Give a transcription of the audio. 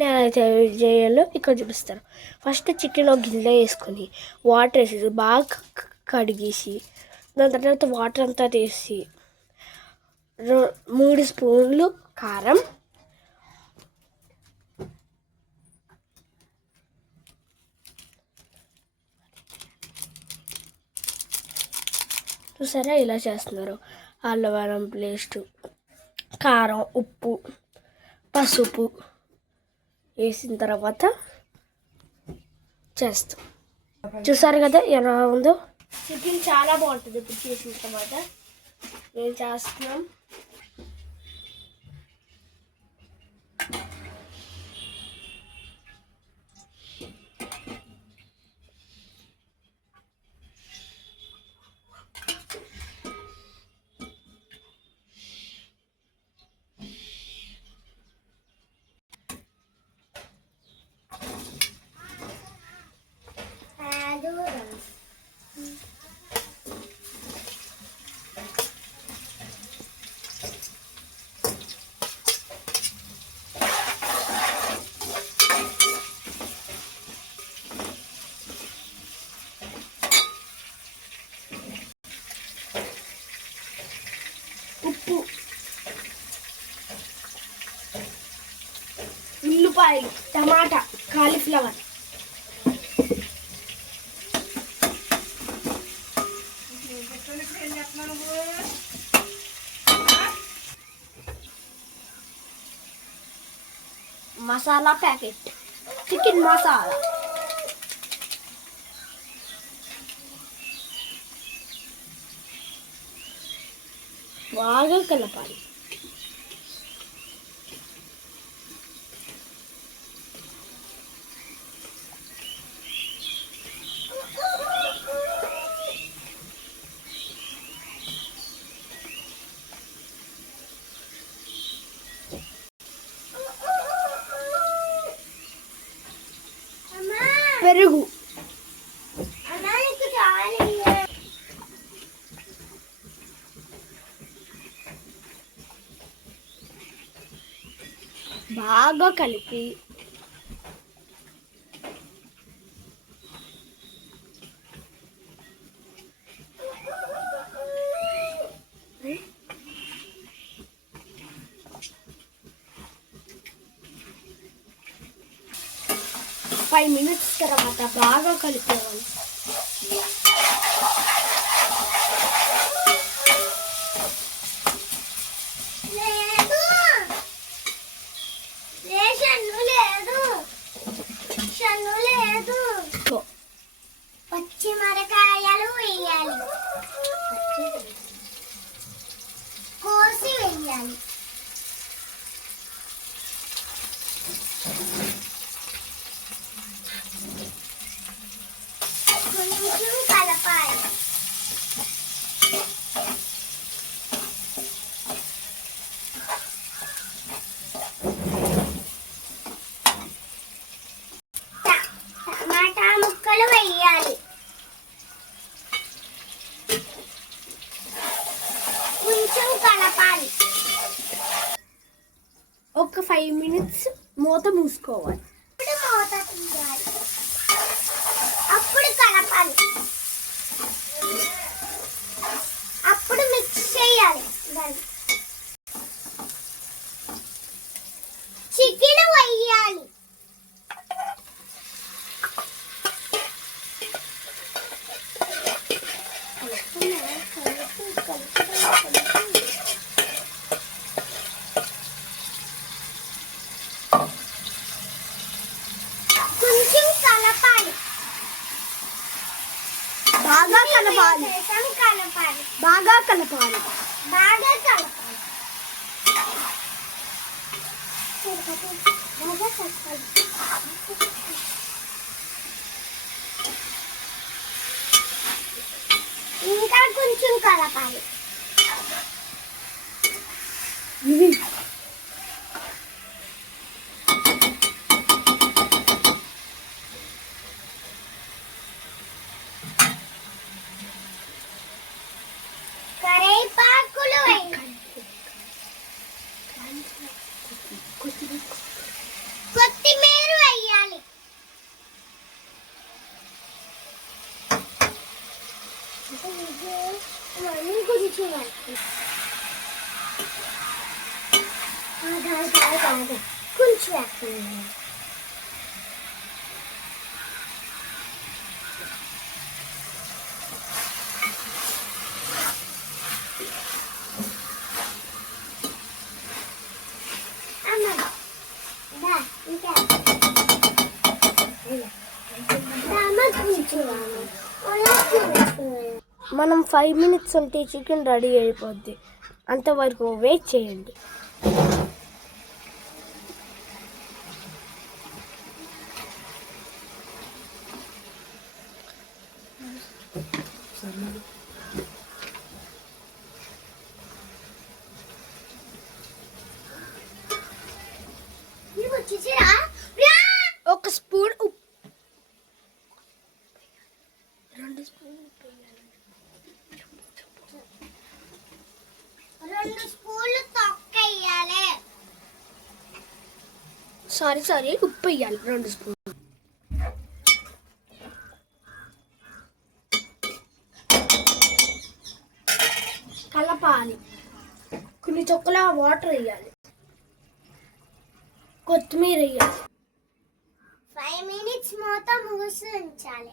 నేను అయితే చేయాలో ఇక్కడ చూపిస్తాను. ఫస్ట్ చికెన్ ఒక గిన్నెలో వేసుకొని వాటర్ వేసేసి బాగా కడిగేసి దాని తర్వాత వాటర్ అంతా తీసి 3 స్పూన్లు కారం, చూసారా ఇలా చేస్తున్నారు. అల్లం పేస్ట్, కారం, ఉప్పు, పసుపు వేసిన తర్వాత చేస్తాం. చూసారు కదా ఎలా ఉందో. చికెన్ చాలా బాగుంటుంది ఇప్పుడు చేసిన తర్వాత. మేము చేస్తున్నాం. ఉప్పు, ఉల్లిపాయలు, tomato, cauliflower, masala packet, chicken masala, బాగా కలపాలి. పెరుగు, బాగా కలిపి ఫైవ్ మినిట్స్ తర్వాత బాగా కలిపేవాళ్ళు. పచ్చిమిరకాయలు వేయాలి, కోసి వేయాలి. కొంచెం కలపాలి. టమాటా ముక్కలు వేయాలి. కొంచెం కలపాలి. ఒక 5 మినిట్స్ మూత మూసుకోవాలి. మూత తీయాలి. అప్పుడు కలపాలి. అప్పుడు మిక్స్ చేయాలి. చికెన్ వేయాలి. కొంచెం కలపాలి. బాగా కలపాలి. కలపాలి. బాగా కలపాలి. బాగా కలపాలి. ఇంకా కొంచెం కలపాలి. కరివేపాకులు కొత్తిమీర కొంచెం వేసుకుందాం. కొంచెం వేసుకుందాం. మనం 5 minutes ఉంటే చికెన్ రెడీ అయిపోద్ది. అంతవరకు వెయిట్ చేయండి. ఒక స్పూన్ ఉప్పు, 2 స్పూన్లు ఉప్పు వేయాలి. 2 స్పూన్లు తొక్కేయాలి. సారీ ఉప్పు వేయాలి 2 స్పూన్లు. కలపాలి. కొన్ని చొక్కల వాటర్ వేయాలి. కొత్తిమీర వేయాలి. 5 minutes మూత మూసి ఉంచాలి.